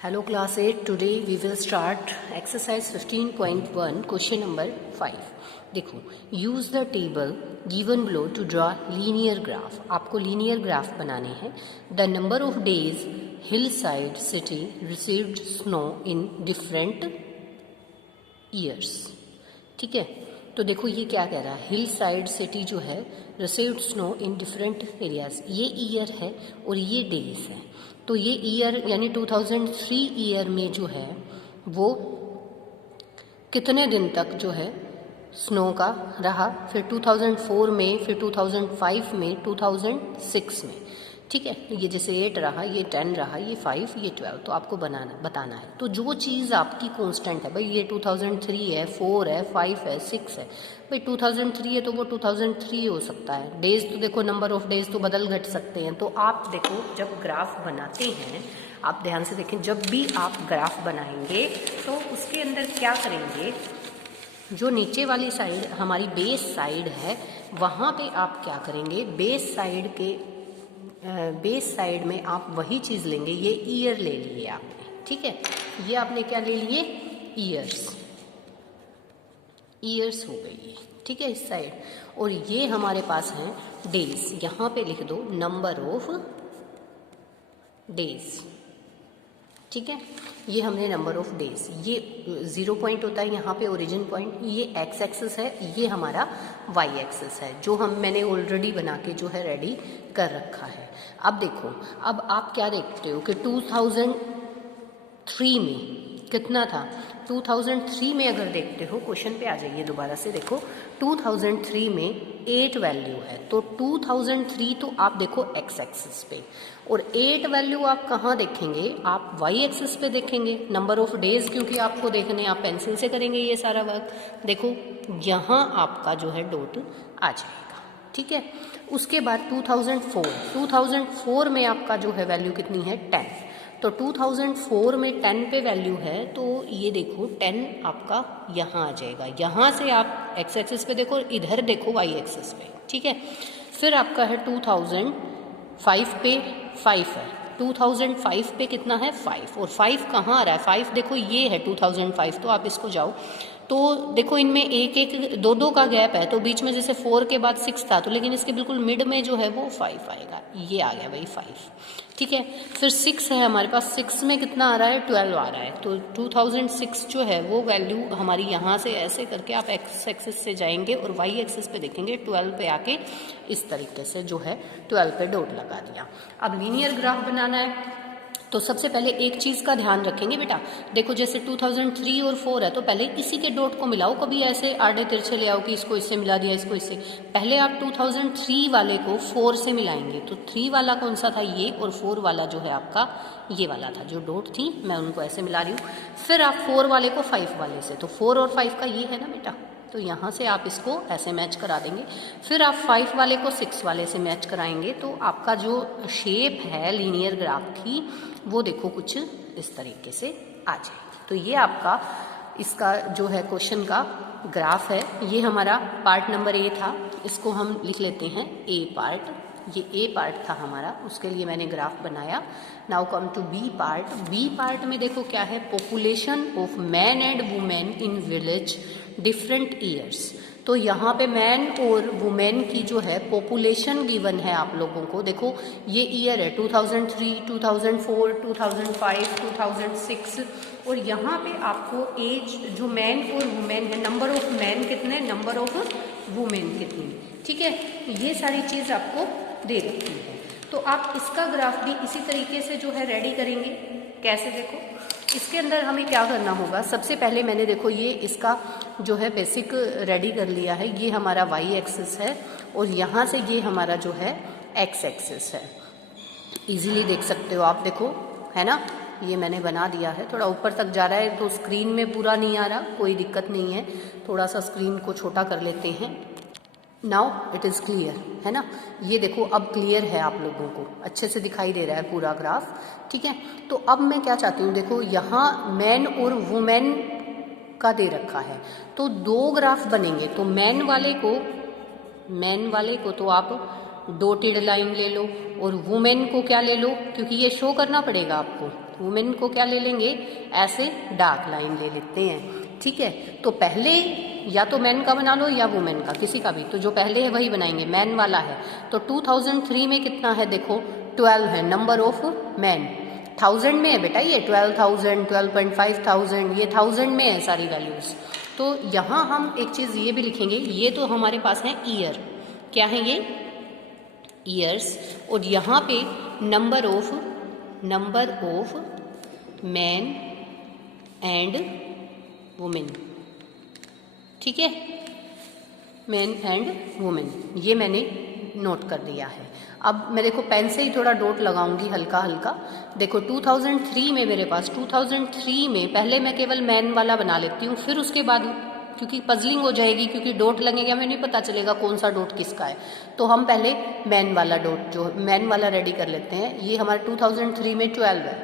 Hello class 8, today we will start exercise 15.1 question number 5. देखो, use the table given below to draw linear graph. आपको linear graph बनाने हैं. The number of days hillside city received snow in different years. ठीक है, तो देखो ये क्या कह रहा है, हिल साइड सिटी जो है received snow in different areas, ये ईयर है और ये डेज है. तो ये ईयर यानी 2003 ईयर में जो है वो कितने दिन तक जो है स्नो का रहा, फिर 2004 में, फिर 2005 में, 2006 में. ठीक है, ये जैसे 8 रहा, ये 10 रहा, ये 5, ये 12, तो आपको बताना है. तो जो चीज़ आपकी कांस्टेंट है, भाई ये 2003 है, 4 है, 5 है, 6 है, भाई 2003 है तो वो 2003 हो सकता है. डेज तो देखो, नंबर ऑफ डेज तो बदल घट सकते हैं. तो आप देखो जब ग्राफ बनाते हैं, आप ध्यान से देखें, जब भी आप ग्राफ बनाएंगे तो उसके अंदर क्या करेंगे, जो नीचे वाली साइड हमारी बेस साइड है वहाँ पे आप क्या करेंगे, बेस साइड में आप वही चीज़ लेंगे. ये ईयर ले लिए आपने, ठीक है, ये आपने क्या ले लिए, ईयर्स हो गई ये, ठीक है, इस साइड. और ये हमारे पास है डेज, यहाँ पे लिख दो नंबर ऑफ डेज. ठीक है, ये हमने नंबर ऑफ डेज, ये 0 पॉइंट होता है यहाँ पे ओरिजिन पॉइंट, ये एक्स एक्सिस है, ये हमारा वाई एक्सिस है, जो मैंने ऑलरेडी बना के जो है रेडी कर रखा है. अब देखो, अब आप क्या देखते हो कि 2003 में कितना था, 2003 में अगर देखते हो, क्वेश्चन पे आ जाइए दोबारा से, देखो 2003 में 8 वैल्यू है, तो 2003 तो आप देखो एक्स एक्सिस पे, और 8 वैल्यू आप कहाँ देखेंगे, आप वाई एक्सिस पे देखेंगे. नंबर ऑफ डेज क्योंकि आपको देखने, आप पेंसिल से करेंगे ये सारा वर्क. देखो यहाँ आपका जो है डॉट आ जाएगा, ठीक है. उसके बाद 2004 में आपका जो है वैल्यू कितनी है, 10. तो 2004 में 10 पे वैल्यू है, तो ये देखो 10 आपका यहाँ आ जाएगा. यहाँ से आप एक्स एक्सिस पे देखो, इधर देखो वाई एक्सिस पे, ठीक है. फिर आपका है 2005 पे 5 है, 2005 पे कितना है, 5, और 5 कहाँ आ रहा है, 5 देखो ये है 2005, तो आप इसको जाओ तो देखो इनमें एक दो का गैप है, तो बीच में जैसे 4 के बाद 6 था, तो लेकिन इसके बिल्कुल मिड में जो है वो 5 आएगा, ये आ गया भाई 5, ठीक है. फिर 6 है हमारे पास, 6 में कितना आ रहा है, 12 आ रहा है, तो 2006 जो है वो वैल्यू हमारी यहाँ से ऐसे करके आप एक्स एक्सिस से जाएंगे और वाई एक्सिस पे देखेंगे, 12 पे आके इस तरीके से जो है 12 पे डॉट लगा दिया. अब लीनियर ग्राफ बनाना है, तो सबसे पहले एक चीज़ का ध्यान रखेंगे बेटा, देखो जैसे 2003 और 4 है, तो पहले इसी के डॉट को मिलाओ, कभी ऐसे आड़े तिरछे ले आओ कि इसको इससे मिला दिया, इसको इससे. पहले आप 2003 वाले को 4 से मिलाएंगे, तो 3 वाला कौन सा था, ये, और 4 वाला जो है आपका ये वाला था, जो डॉट थी मैं उनको ऐसे मिला रही हूँ. फिर आप 4 वाले को 5 वाले से, तो 4 और 5 का ये है ना बेटा, तो यहाँ से आप इसको ऐसे मैच करा देंगे. फिर आप 5 वाले को 6 वाले से मैच कराएंगे, तो आपका जो शेप है लीनियर ग्राफ की वो देखो कुछ इस तरीके से आ जाएगी. तो ये आपका इसका जो है क्वेश्चन का ग्राफ है. ये हमारा पार्ट नंबर ए था, इसको हम लिख लेते हैं ए पार्ट. ये ए पार्ट था हमारा, उसके लिए मैंने ग्राफ बनाया. Now come to B part. B part में देखो क्या है, population of man and women in village different years. तो यहाँ पे मैन और वुमेन की जो है पॉपुलेशन गिवन है आप लोगों को. देखो ये ईयर है 2003, 2004, 2005, 2006, और यहाँ पे आपको एज जो मैन और वुमेन है, नंबर ऑफ मैन कितने, नंबर ऑफ वुमेन कितनी, ठीक है, ये सारी चीज़ आपको दे रखी है. तो आप इसका ग्राफ भी इसी तरीके से जो है रेडी करेंगे. कैसे, देखो इसके अंदर हमें क्या करना होगा, सबसे पहले मैंने देखो ये इसका जो है बेसिक रेडी कर लिया है. ये हमारा वाई एक्सिस है और यहाँ से ये हमारा जो है एक्स एक्सिस है. इजीली देख सकते हो आप, देखो है ना, ये मैंने बना दिया है. थोड़ा ऊपर तक जा रहा है तो स्क्रीन में पूरा नहीं आ रहा, कोई दिक्कत नहीं है, थोड़ा सा स्क्रीन को छोटा कर लेते हैं. नाउ इट इज़ क्लियर, है ना. ये देखो अब क्लियर है, आप लोगों को अच्छे से दिखाई दे रहा है पूरा ग्राफ, ठीक है. तो अब मैं क्या चाहती हूँ, देखो यहाँ मैन और वुमेन का दे रखा है, तो 2 ग्राफ बनेंगे. तो मैन वाले को तो आप डॉटेड लाइन ले लो, और वुमेन को क्या ले लो, क्योंकि ये शो करना पड़ेगा आपको, वुमेन को क्या ले लेंगे, ऐसे डार्क लाइन ले लेते हैं, ठीक है। तो पहले या तो मैन का बना लो या वुमेन का, किसी का भी, तो जो पहले है वही बनाएंगे, मैन वाला है। तो 2003 में कितना है देखो, 12 है नंबर ऑफ मैन। 1000 में है बेटा ये, 12,000, 12,500, ये 1000 में है सारी वैल्यूज। तो यहाँ हम एक चीज़ ये भी लिखेंगे, ये तो हमारे पास है ईयर, क्या है ये, ईयर्स, और यहाँ पे number of man and women, ठीक है, मैन एंड वुमेन, ये मैंने नोट कर दिया है। अब मैं देखो पेन से ही थोड़ा डॉट लगाऊंगी हल्का हल्का। देखो 2003 में मेरे पास, 2003 में पहले मैं केवल मैन वाला बना लेती हूँ, फिर उसके बाद क्योंकि पजलिंग हो जाएगी, क्योंकि डॉट लगेगा हमें नहीं पता चलेगा कौन सा डॉट किसका है, तो हम पहले मैन वाला डॉट, जो मैन वाला रेडी कर लेते हैं। ये हमारे 2003 में 12 है,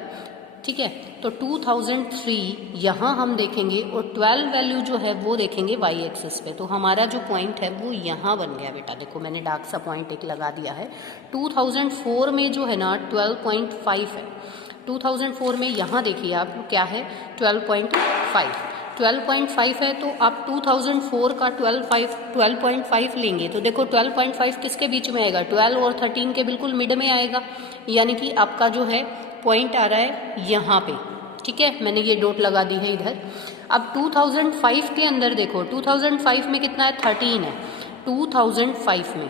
ठीक है। तो 2003 यहाँ हम देखेंगे और 12 वैल्यू जो है वो देखेंगे वाई एक्सिस पे। तो हमारा जो पॉइंट है वो यहाँ बन गया बेटा, देखो मैंने डार्क सा पॉइंट एक लगा दिया है। 2004 में जो है ना 12.5 है, 2004 में यहाँ देखिए आप क्या है 12.5 है। तो आप 2004 का 12.5 लेंगे तो देखो 12.5 किसके बीच में आएगा, 12 और 13 के बिल्कुल मिड में आएगा, यानी कि आपका जो है पॉइंट आ रहा है यहाँ पे, ठीक है। मैंने ये डॉट लगा दी है इधर। अब 2005 के अंदर देखो, 2005 में कितना है, 13 है, 2005 में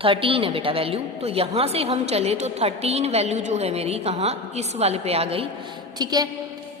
13 है बेटा वैल्यू। तो यहाँ से हम चले तो 13 वैल्यू जो है मेरी कहाँ, इस वाले पे आ गई, ठीक है।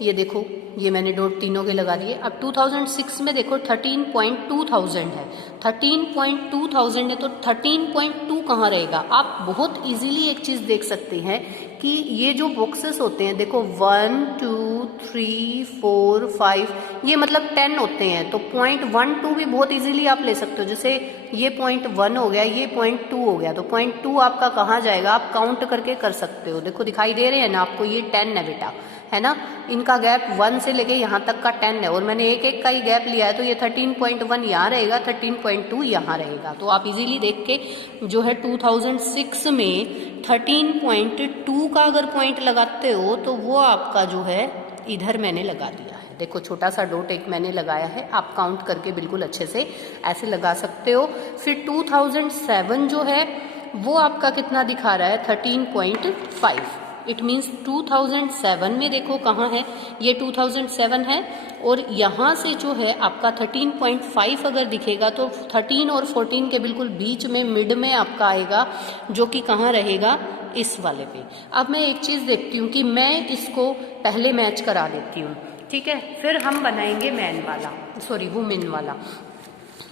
ये देखो ये मैंने डॉट तीनों के लगा दिए। अब 2006 में देखो 13.2000 है, 13.2000 है, तो 13.2 कहाँ रहेगा। आप बहुत इजीली एक चीज़ देख सकते हैं कि ये जो बॉक्सेस होते हैं देखो 1 2 3 4 5 ये मतलब 10 होते हैं, तो पॉइंट 1 2 भी बहुत इजीली आप ले सकते हो। जैसे ये पॉइंट 1 हो गया, ये पॉइंट 2 हो गया, तो पॉइंट 2 आपका कहाँ जाएगा, आप काउंट करके कर सकते हो। देखो दिखाई दे रहे हैं ना आपको, ये 10 है बेटा, है ना। इनका गैप 1 से लेके यहाँ तक का 10 है, और मैंने एक एक का ही गैप लिया है, तो ये 13.1 यहाँ रहेगा, 13.2 यहाँ रहेगा। तो आप इजीली देख के जो है 2006 में 13.2 का अगर पॉइंट लगाते हो तो वो आपका जो है इधर मैंने लगा दिया है। देखो छोटा सा डॉट एक मैंने लगाया है, आप काउंट करके बिल्कुल अच्छे से ऐसे लगा सकते हो। फिर 2007 जो है वो आपका कितना दिखा रहा है, 13.5। इट मीन्स 2007 में देखो कहाँ है, ये 2007 है, और यहाँ से जो है आपका 13.5 अगर दिखेगा तो 13 और 14 के बिल्कुल बीच में मिड में आपका आएगा, जो कि कहाँ रहेगा, इस वाले पे। अब मैं एक चीज़ देखती हूँ कि मैं इसको पहले मैच करा देती हूँ, ठीक है, फिर हम बनाएंगे मैन वाला, सॉरी वुमेन वाला।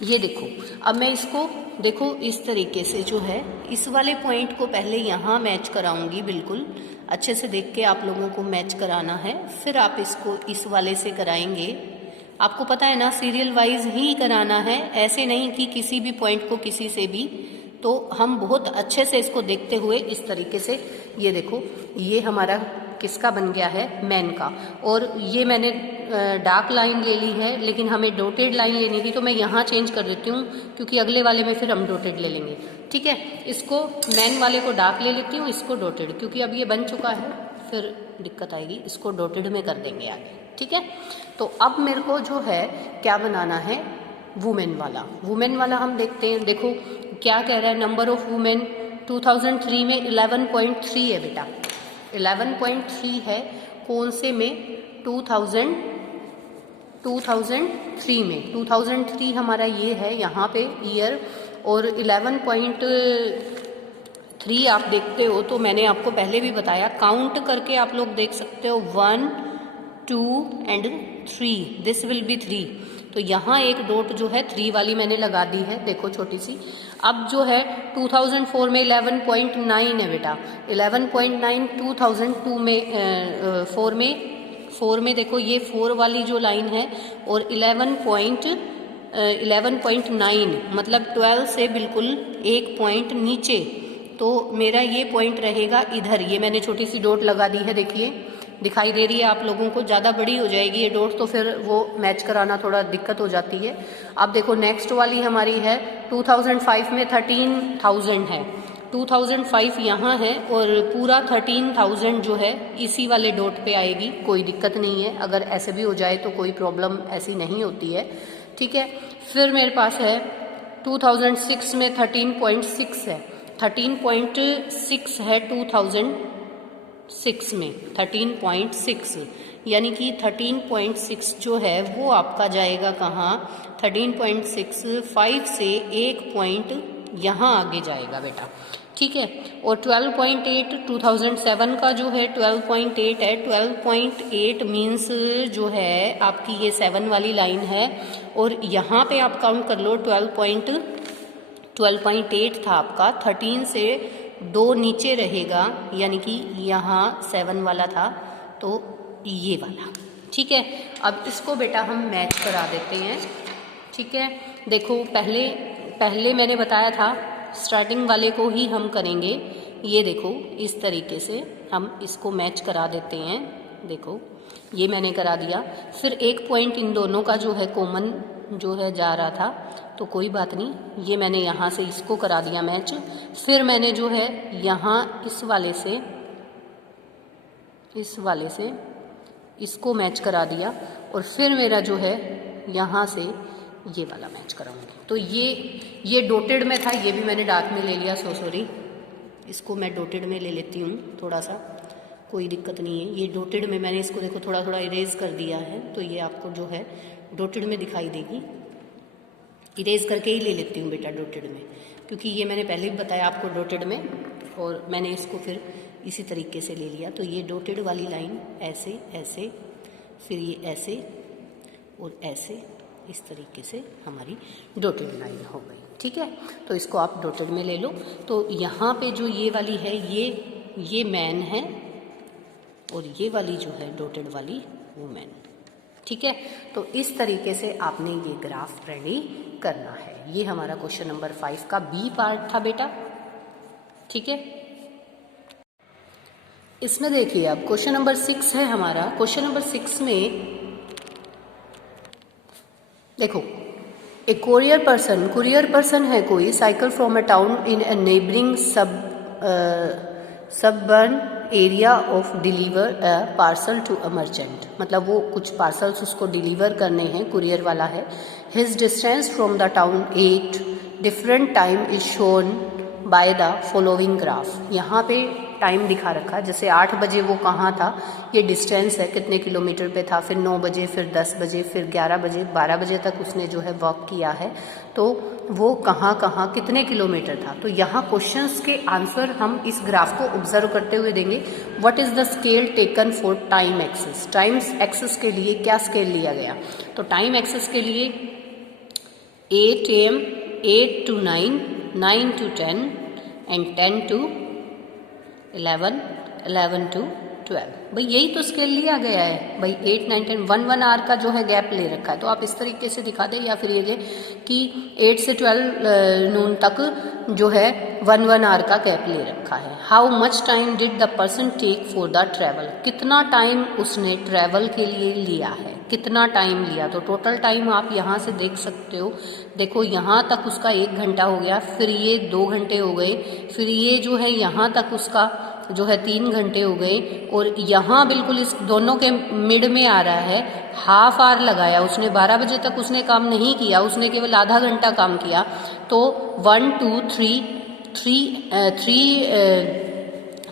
ये देखो अब मैं इसको देखो इस तरीके से जो है इस वाले पॉइंट को पहले यहाँ मैच कराऊंगी, बिल्कुल अच्छे से देख के आप लोगों को मैच कराना है, फिर आप इसको इस वाले से कराएंगे। आपको पता है ना सीरियल वाइज ही कराना है, ऐसे नहीं कि किसी भी पॉइंट को किसी से भी। तो हम बहुत अच्छे से इसको देखते हुए इस तरीके से, ये देखो ये हमारा किसका बन गया है, मैन का। और ये मैंने डार्क लाइन ले ली है, लेकिन हमें डॉटेड लाइन लेनी थी, तो मैं यहाँ चेंज कर देती हूँ, क्योंकि अगले वाले में फिर हम डॉटेड ले लेंगे, ठीक है। इसको मैन वाले को डार्क ले लेती हूँ, इसको डॉटेड, क्योंकि अब ये बन चुका है, फिर दिक्कत आएगी, इसको डॉटेड में कर देंगे आगे, ठीक है। तो अब मेरे को जो है क्या बनाना है, वुमेन वाला। वुमेन वाला हम देखते हैं, देखो क्या कह रहा है, नंबर ऑफ वुमेन 2003 में 11.3 है बेटा, 11.3 है, कौन से में, 2003 में, 2003 हमारा ये है यहाँ पे ईयर, और 11.3 आप देखते हो तो मैंने आपको पहले भी बताया, काउंट करके आप लोग देख सकते हो 1 2 एंड 3, दिस विल बी 3। तो यहाँ एक डॉट जो है 3 वाली मैंने लगा दी है, देखो छोटी सी। अब जो है 2004 में 11.9 है बेटा, 11.9 2002 में 4 में देखो ये 4 वाली जो लाइन है, और 11.9 मतलब 12 से बिल्कुल एक पॉइंट नीचे, तो मेरा ये पॉइंट रहेगा इधर। ये मैंने छोटी सी डॉट लगा दी है, देखिए दिखाई दे रही है आप लोगों को, ज़्यादा बड़ी हो जाएगी ये डॉट तो फिर वो मैच कराना थोड़ा दिक्कत हो जाती है। अब देखो नेक्स्ट वाली हमारी है 2005 में 13,000 है, 2005 यहाँ है और पूरा 13,000 जो है इसी वाले डॉट पे आएगी, कोई दिक्कत नहीं है। अगर ऐसे भी हो जाए तो कोई प्रॉब्लम ऐसी नहीं होती है, ठीक है। फिर मेरे पास है 2006 में 13.6 है, 13.6 है 2006 में 13.6, यानी कि 13.6 जो है वो आपका जाएगा कहाँ, 13.6 5 से 1 पॉइंट यहाँ आगे जाएगा बेटा, ठीक है। और 12.8 2007 का जो है 12.8 है, 12.8 मीन्स जो है आपकी ये 7 वाली लाइन है, और यहाँ पे आप काउंट कर लो 12.8 था आपका, 13 से 2 नीचे रहेगा, यानी कि यहाँ 7 वाला था, तो ये वाला, ठीक है। अब इसको बेटा हम मैच करा देते हैं, ठीक है। देखो पहले मैंने बताया था स्टार्टिंग वाले को ही हम करेंगे, ये देखो इस तरीके से हम इसको मैच करा देते हैं। देखो ये मैंने करा दिया, फिर एक पॉइंट इन दोनों का जो है कॉमन जो है जा रहा था, तो कोई बात नहीं, ये मैंने यहाँ से इसको करा दिया मैच। फिर मैंने जो है यहाँ इस वाले से इसको मैच करा दिया, और फिर मेरा जो है यहाँ से ये वाला मैच कराऊंगी। तो ये डॉटेड में था, ये भी मैंने डार्क में ले लिया, सॉरी, इसको मैं डॉटेड में ले लेती हूँ थोड़ा सा, कोई दिक्कत नहीं है। ये डॉटेड में मैंने इसको देखो थोड़ा थोड़ा इरेज कर दिया है, तो ये आपको जो है डॉटेड में दिखाई देगी। इरेज करके ही ले लेती हूँ बेटा डॉटेड में, क्योंकि ये मैंने पहले भी बताया आपको डॉटेड में, और मैंने इसको फिर इसी तरीके से ले लिया। तो ये डॉटेड वाली लाइन ऐसे ऐसे, फिर ये ऐसे और ऐसे, इस तरीके से हमारी डॉटेड लाइन हो गई, ठीक है। तो इसको आप डॉटेड में ले लो। तो यहाँ पे जो ये वाली है ये मैन है, और ये वाली जो है डॉटेड वाली वो मैन, ठीक है। तो इस तरीके से आपने ये ग्राफ रेडी करना है। ये हमारा क्वेश्चन नंबर 5 का बी पार्ट था बेटा, ठीक है। इसमें देखिए अब क्वेश्चन नंबर 6 है हमारा। क्वेश्चन नंबर 6 में देखो, ए कुरियर पर्सन है कोई, cycle from a town in a neighbouring suburban area of deliver a parcel to a merchant, मतलब वो कुछ पार्सल्स उसको डिलीवर करने हैं, कुरियर वाला है। His distance from the town 8 different time is shown by the following graph. यहाँ पे टाइम दिखा रखा, जैसे 8 बजे वो कहाँ था, ये डिस्टेंस है कितने किलोमीटर पे था, फिर 9 बजे, फिर 10 बजे, फिर 11 बजे, 12 बजे तक उसने जो है वॉक किया है, तो वो कहाँ कहाँ कितने किलोमीटर था। तो यहाँ क्वेश्चंस के आंसर हम इस ग्राफ को ऑब्जर्व करते हुए देंगे। What is the scale taken for time axis, time axis के लिए क्या स्केल लिया गया। तो टाइम एक्सेस के लिए 8 AM, 8 to 9, 9 to 10 and 10 to 11, 11 to 12। भाई यही तो स्केल लिया गया है भाई, 8, 9, 10, 1 आवर का जो है गैप ले रखा है। तो आप इस तरीके से दिखा दें, या फिर ये कि 8 से 12 नून तक जो है 1 आवर का गैप ले रखा है। How much time did the person take for the travel, कितना टाइम उसने ट्रैवल के लिए लिया है, कितना टाइम लिया। तो टोटल टाइम आप यहाँ से देख सकते हो, देखो यहाँ तक उसका 1 घंटा हो गया, फिर ये 2 घंटे हो गए, फिर ये जो है यहाँ तक उसका जो है 3 घंटे हो गए, और यहाँ बिल्कुल इस दोनों के मिड में आ रहा है हाफ आवर लगाया उसने। 12 बजे तक उसने काम नहीं किया, उसने केवल आधा घंटा काम किया। तो 1, 2,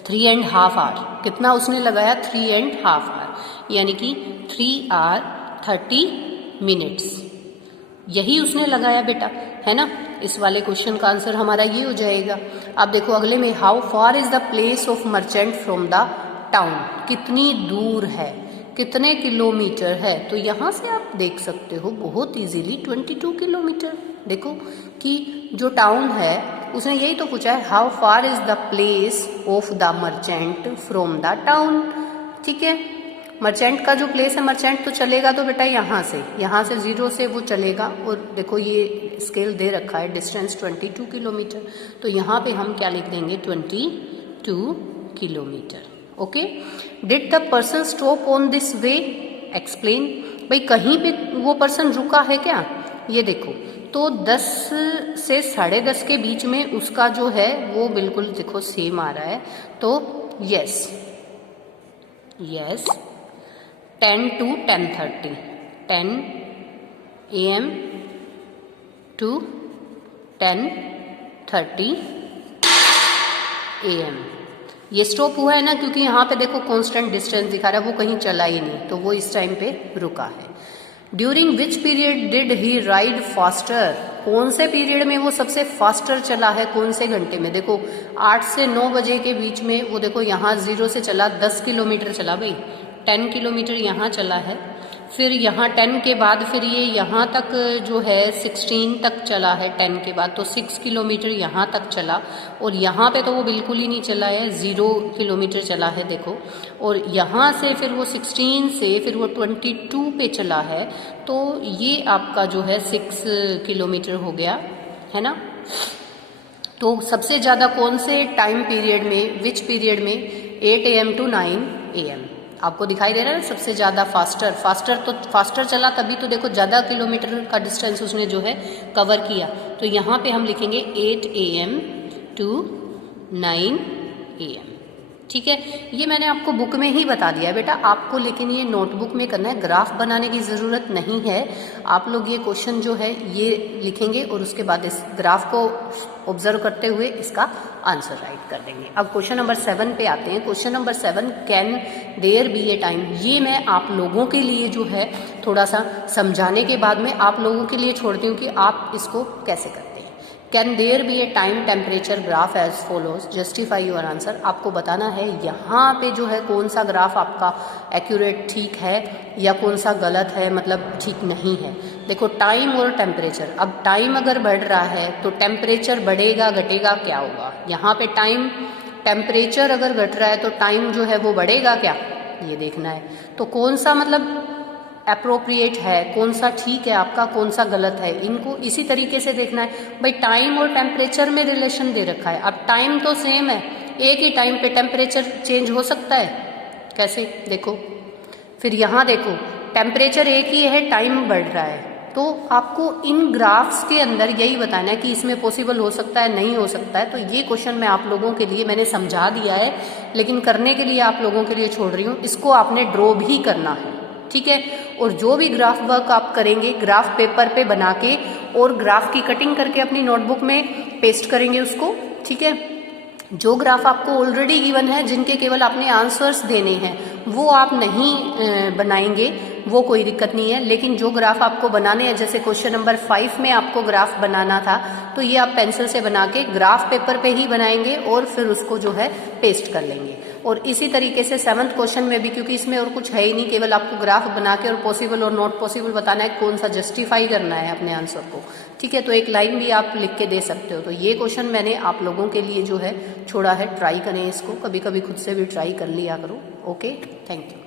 3 एंड हाफ आवर, कितना उसने लगाया, 3 एंड हाफ आवर, यानी कि 3 hour 30 minutes, यही उसने लगाया बेटा, है ना। इस वाले क्वेश्चन का आंसर हमारा ये हो जाएगा। अब देखो अगले में, how far is the place of merchant from the town, कितनी दूर है, कितने किलोमीटर है। तो यहाँ से आप देख सकते हो बहुत इजीली 22 किलोमीटर। देखो कि जो टाउन है उसने यही तो पूछा है, how far is the place of the merchant from the town, ठीक है। मर्चेंट का जो प्लेस है, मर्चेंट तो चलेगा तो बेटा यहाँ से 0 से वो चलेगा, और देखो ये स्केल दे रखा है डिस्टेंस 22 किलोमीटर। तो यहाँ पे हम क्या लिख देंगे, 22 kilometre, okay. Did the person stop on this way, explain. भाई कहीं पे वो पर्सन रुका है क्या, ये देखो। तो 10 से 10:30 के बीच में उसका जो है वो बिल्कुल देखो सेम आ रहा है। तो yes 10 to 10:30, 10 AM to 10:30 AM। ये स्टॉप हुआ है ना, क्योंकि यहाँ पे देखो कांस्टेंट डिस्टेंस दिखा रहा है, वो कहीं चला ही नहीं, तो वो इस टाइम पे रुका है। During which period did he ride faster, कौन से पीरियड में वो सबसे फास्टर चला है, कौन से घंटे में? देखो 8 से 9 बजे के बीच में वो देखो यहाँ 0 से चला 10 किलोमीटर चला भाई, 10 किलोमीटर यहाँ चला है। फिर यहाँ 10 के बाद फिर ये यहाँ तक जो है 16 तक चला है 10 के बाद, तो 6 किलोमीटर यहाँ तक चला। और यहाँ पे तो वो बिल्कुल ही नहीं चला है, 0 किलोमीटर चला है देखो। और यहाँ से फिर वो 16 से फिर वो 22 पे चला है, तो ये आपका जो है 6 किलोमीटर हो गया है ना। तो सबसे ज़्यादा कौन से टाइम पीरियड में, विच पीरियड में? 8 AM to 9 AM। आपको दिखाई दे रहा है सबसे ज़्यादा फास्टर चला, तभी तो देखो ज़्यादा किलोमीटर का डिस्टेंस उसने जो है कवर किया। तो यहाँ पे हम लिखेंगे 8 AM to 9 AM। ठीक है, ये मैंने आपको बुक में ही बता दिया है बेटा आपको, लेकिन ये नोटबुक में करना है, ग्राफ बनाने की ज़रूरत नहीं है। आप लोग ये क्वेश्चन जो है ये लिखेंगे और उसके बाद इस ग्राफ को ऑब्जर्व करते हुए इसका आंसर राइट कर देंगे। अब क्वेश्चन नंबर 7 पे आते हैं। Question number 7, can there be a time. ये मैं आप लोगों के लिए जो है थोड़ा सा समझाने के बाद में आप लोगों के लिए छोड़ती हूँ कि आप इसको कैसे करते हैं। Can there be a time temperature graph as follows, justify your answer. आपको बताना है यहाँ पे जो है कौन सा ग्राफ आपका एक्यूरेट ठीक है या कौन सा गलत है, मतलब ठीक नहीं है। देखो टाइम और टेम्परेचर, अब टाइम अगर बढ़ रहा है तो टेम्परेचर बढ़ेगा घटेगा क्या होगा? यहाँ पे टेम्परेचर अगर घट रहा है तो टाइम जो है वो बढ़ेगा क्या, ये देखना है। तो कौन सा मतलब अप्रोप्रिएट है, कौन सा ठीक है आपका, कौन सा गलत है, इनको इसी तरीके से देखना है। भाई टाइम और टेम्परेचर में रिलेशन दे रखा है, अब टाइम तो सेम है, एक ही टाइम पे टेम्परेचर चेंज हो सकता है, कैसे? देखो फिर यहाँ देखो टेम्परेचर एक ही है, टाइम बढ़ रहा है, तो आपको इन ग्राफ्स के अंदर यही बताना है कि इसमें पॉसिबल हो सकता है नहीं हो सकता है। तो ये क्वेश्चन मैं आप लोगों के लिए मैंने समझा दिया है, लेकिन करने के लिए आप लोगों के लिए छोड़ रही हूँ, इसको आपने ड्रॉ भी करना है, ठीक है। और जो भी ग्राफ वर्क आप करेंगे ग्राफ पेपर पे बना के और ग्राफ की कटिंग करके अपनी नोटबुक में पेस्ट करेंगे उसको, ठीक है। जो ग्राफ आपको ऑलरेडी गिवन है, जिनके केवल आपने आंसर्स देने हैं, वो आप नहीं बनाएंगे, वो कोई दिक्कत नहीं है। लेकिन जो ग्राफ आपको बनाने हैं, जैसे क्वेश्चन नंबर 5 में आपको ग्राफ बनाना था, तो ये आप पेंसिल से बना के ग्राफ पेपर पे ही बनाएंगे और फिर उसको जो है पेस्ट कर लेंगे। और इसी तरीके से 7th क्वेश्चन में भी, क्योंकि इसमें और कुछ है ही नहीं, केवल आपको ग्राफ बना के और पॉसिबल और नॉट पॉसिबल बताना है, कौन सा जस्टिफाई करना है अपने आंसर को, ठीक है। तो एक लाइन भी आप लिख के दे सकते हो। तो ये क्वेश्चन मैंने आप लोगों के लिए जो है छोड़ा है, ट्राई करें इसको, कभी कभी खुद से भी ट्राई कर लिया करो। Okay, thank you.